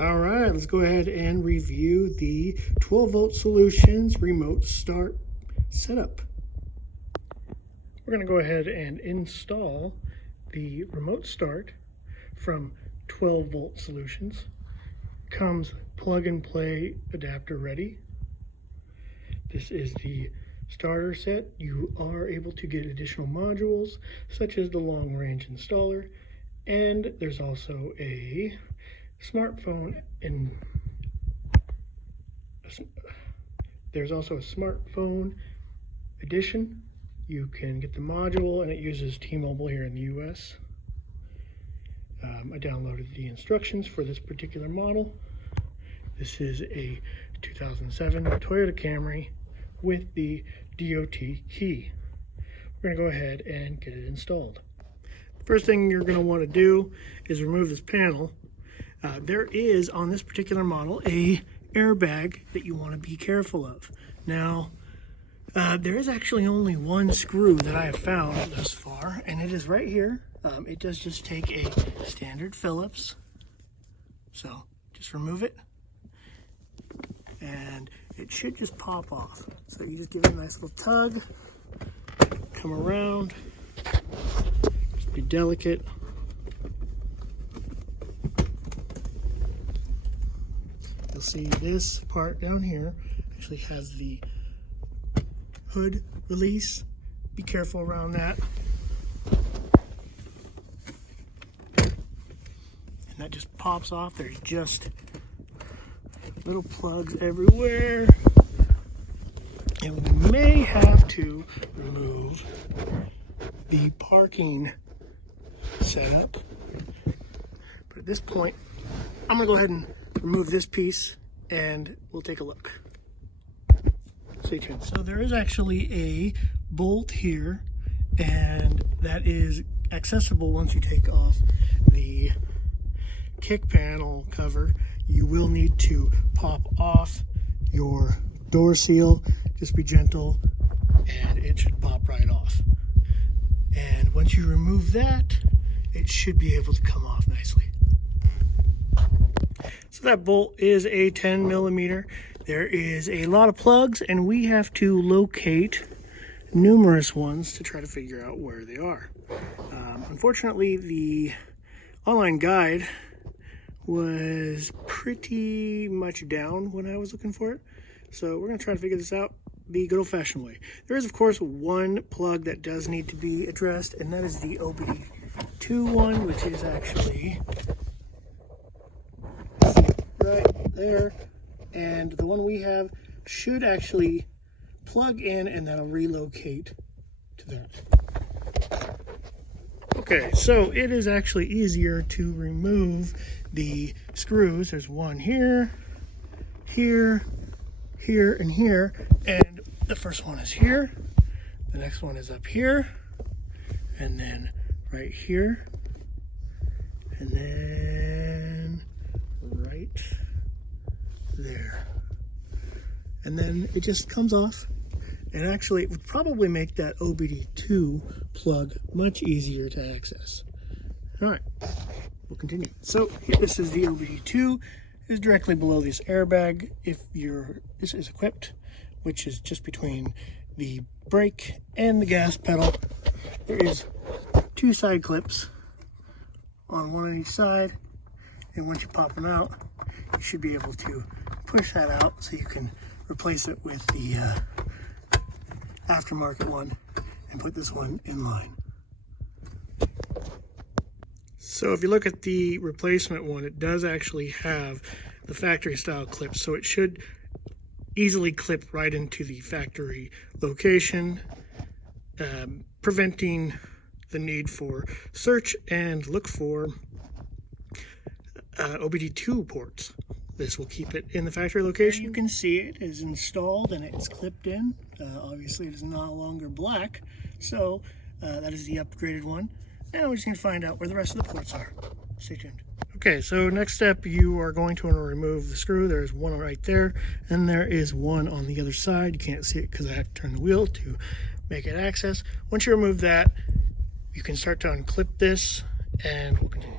All right, let's go ahead and review the 12-volt Solutions remote start setup. We're going to go ahead and install the remote start from 12-volt Solutions. Comes plug and play adapter ready. This is the starter set. You are able to get additional modules such as the long range installer, and there's also a smartphone edition. You can get the module, and it uses T-Mobile here in the US. I downloaded the instructions for this particular model. This is a 2007 Toyota Camry with the DOT key. We're going to go ahead and get it installed. First thing you're going to want to do is remove this panel. There is, on this particular model, a airbag that you want to be careful of. Now, there is actually only one screw that I have found thus far, and it is right here. It does just take a standard Phillips. So, just remove it, and it should just pop off. So you just give it a nice little tug, come around, just be delicate. You'll see this part down here actually has the hood release. Be careful around that. And that just pops off. There's just little plugs everywhere. And we may have to remove the parking setup. But at this point, I'm gonna go ahead and remove this piece and we'll take a look. Stay tuned. So there is actually a bolt here, and that is accessible once you take off the kick panel cover. You will need to pop off your door seal. Just be gentle and it should pop right off. And once you remove that, it should be able to come off nicely. So that bolt is a 10 millimeter. There is a lot of plugs, and we have to locate numerous ones to try to figure out where they are. Unfortunately, the online guide was pretty much down when I was looking for it. So we're going to try to figure this out the good old-fashioned way. There is, of course, one plug that does need to be addressed, and that is the OBD2 one, which is actually right there, and the one we have should actually plug in and that'll relocate to that. Okay, so it is actually easier to remove the screws. There's one here, here, here, and here, and the first one is here, the next one is up here, and then right here, and then right there, and then it just comes off. And actually it would probably make that OBD2 plug much easier to access. All right, we'll continue. So this is the OBD2. It is directly below this airbag if this is equipped, which is just between the brake and the gas pedal. There is two side clips on one on each side, and once you pop them out, you should be able to push that out so you can replace it with the aftermarket one and put this one in line. So if you look at the replacement one, it does actually have the factory style clips, so it should easily clip right into the factory location, preventing the need for search and look for OBD2 ports. This will keep it in the factory location. You can see it is installed and it's clipped in. Obviously it is no longer black, so that is the upgraded one. Now we're just going to find out where the rest of the ports are. Stay tuned. Okay, so next step, you are going to want to remove the screw. There's one right there, and there is one on the other side. You can't see it because I have to turn the wheel to make it access. Once you remove that, you can start to unclip this, and we'll continue.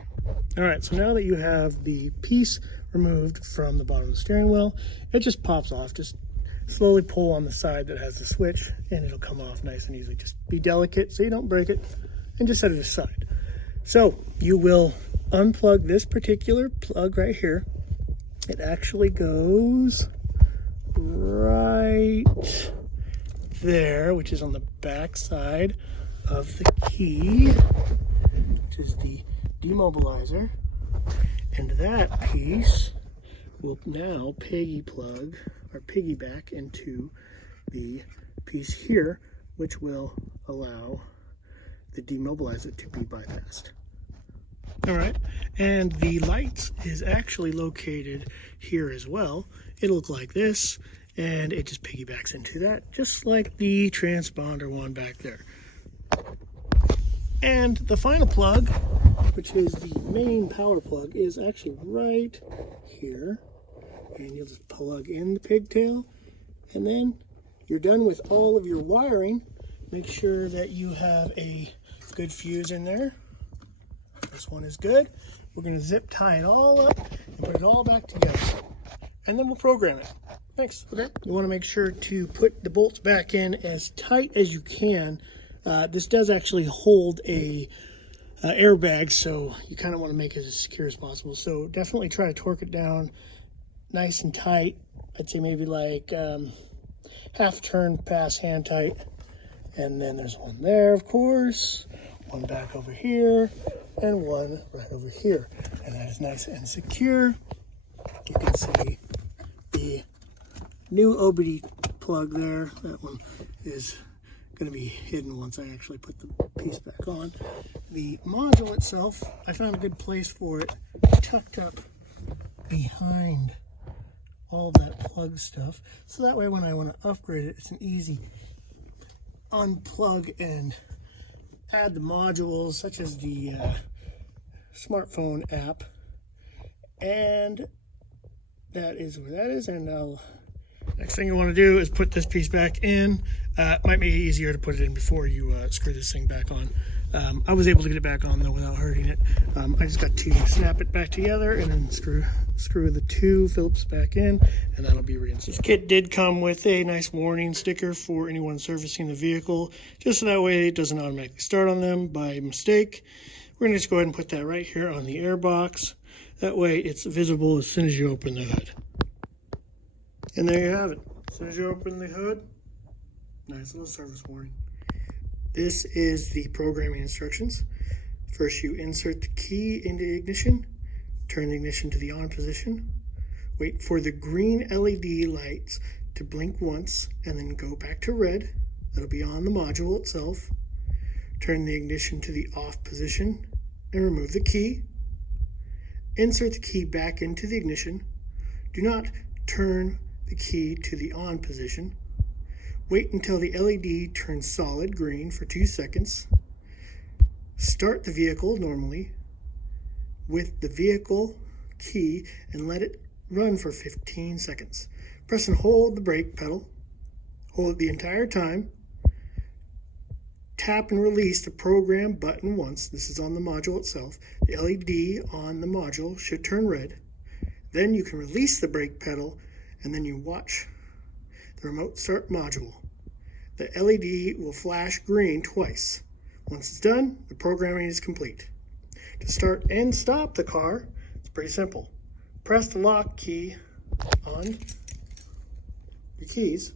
All right, so now that you have the piece removed from the bottom of the steering wheel. It just pops off. Just slowly pull on the side that has the switch and it'll come off nice and easily. Just be delicate so you don't break it and just set it aside. So you will unplug this particular plug right here. It actually goes right there, which is on the back side of the key, which is the demobilizer. And that piece will now piggyback into the piece here, which will allow the demobilizer to be bypassed. All right, and the lights is actually located here as well. It'll look like this, and it just piggybacks into that, just like the transponder one back there. And the final plug, which is the main power plug, is actually right here. And you'll just plug in the pigtail, and then you're done with all of your wiring. Make sure that you have a good fuse in there. This one is good. We're going to zip tie it all up and put it all back together. And then we'll program it. Thanks. Okay. You want to make sure to put the bolts back in as tight as you can. This does actually hold a airbag, so you kind of want to make it as secure as possible. So definitely try to torque it down nice and tight. I'd say maybe like half turn pass hand tight. And then there's one there, of course, one back over here, and one right over here. And that is nice and secure. You can see the new OBD plug there. That one is going to be hidden once I actually put the piece back on. The module itself, I found a good place for it, tucked up behind all that plug stuff. So that way when I want to upgrade it, it's an easy unplug and add the modules such as the smartphone app. And that is where that is. And next thing you want to do is put this piece back in. Might be easier to put it in before you screw this thing back on. I was able to get it back on though without hurting it. I just got to snap it back together and then screw the two Phillips back in, and that'll be reinstalled. This kit did come with a nice warning sticker for anyone servicing the vehicle, just so that way it doesn't automatically start on them by mistake. We're going to just go ahead and put that right here on the air box. That way it's visible as soon as you open the hood. And there you have it. As soon as you open the hood, nice little service warning. This is the programming instructions. First, you insert the key into the ignition, turn the ignition to the on position, wait for the green LED lights to blink once and then go back to red. That'll be on the module itself. Turn the ignition to the off position and remove the key. Insert the key back into the ignition. Do not turn the key to the on position. Wait until the LED turns solid green for 2 seconds. Start the vehicle normally with the vehicle key and let it run for 15 seconds. Press and hold the brake pedal. Hold it the entire time. Tap and release the program button once. This is on the module itself. The LED on the module should turn red. Then you can release the brake pedal and then you watch the remote start module. The LED will flash green twice. Once it's done, the programming is complete. To start and stop the car, it's pretty simple. Press the lock key on the keys,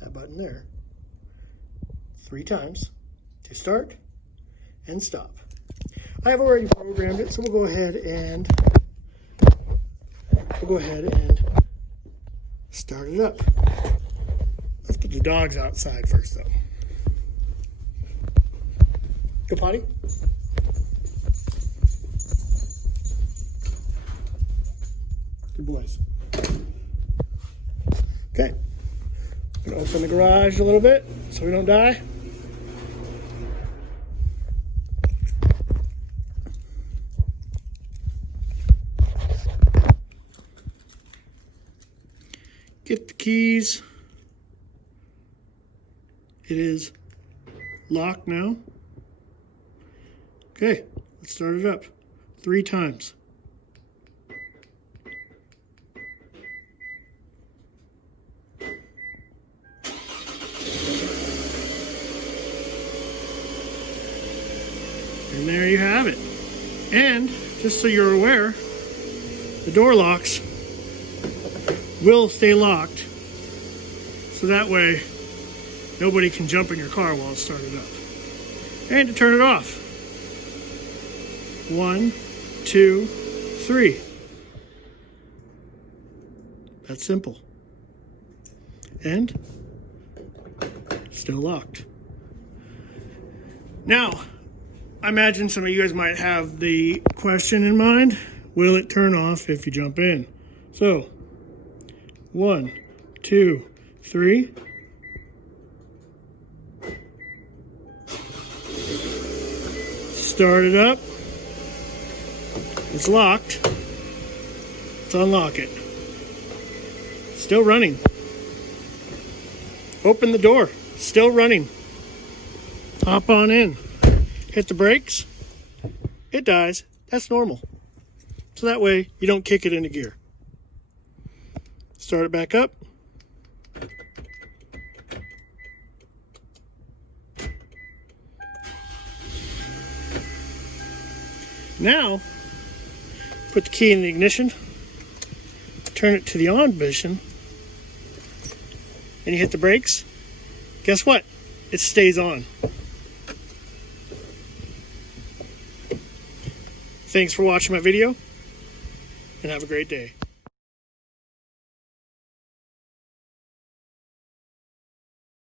that button there, 3 times to start and stop. I have already programmed it, so we'll go ahead and start it up. Let's put the dogs outside first, though. Go potty. Good boys. Okay. I'm going to open the garage a little bit so we don't die. Get the keys. It is locked now. Okay, let's start it up 3 times. And there you have it. And just so you're aware, the door locks will stay locked, so that way nobody can jump in your car while it's started up. And to turn it off, 1, 2, 3. That's simple. And still locked. Now, I imagine some of you guys might have the question in mind, will it turn off if you jump in? So, 1, 2, 3. Start it up. It's locked. Let's unlock it. Still running. Open the door. Still running. Hop on in. Hit the brakes. It dies. That's normal. So that way you don't kick it into gear. Start it back up. Now, put the key in the ignition, turn it to the on position, and you hit the brakes. Guess what? It stays on. Thanks for watching my video, and have a great day.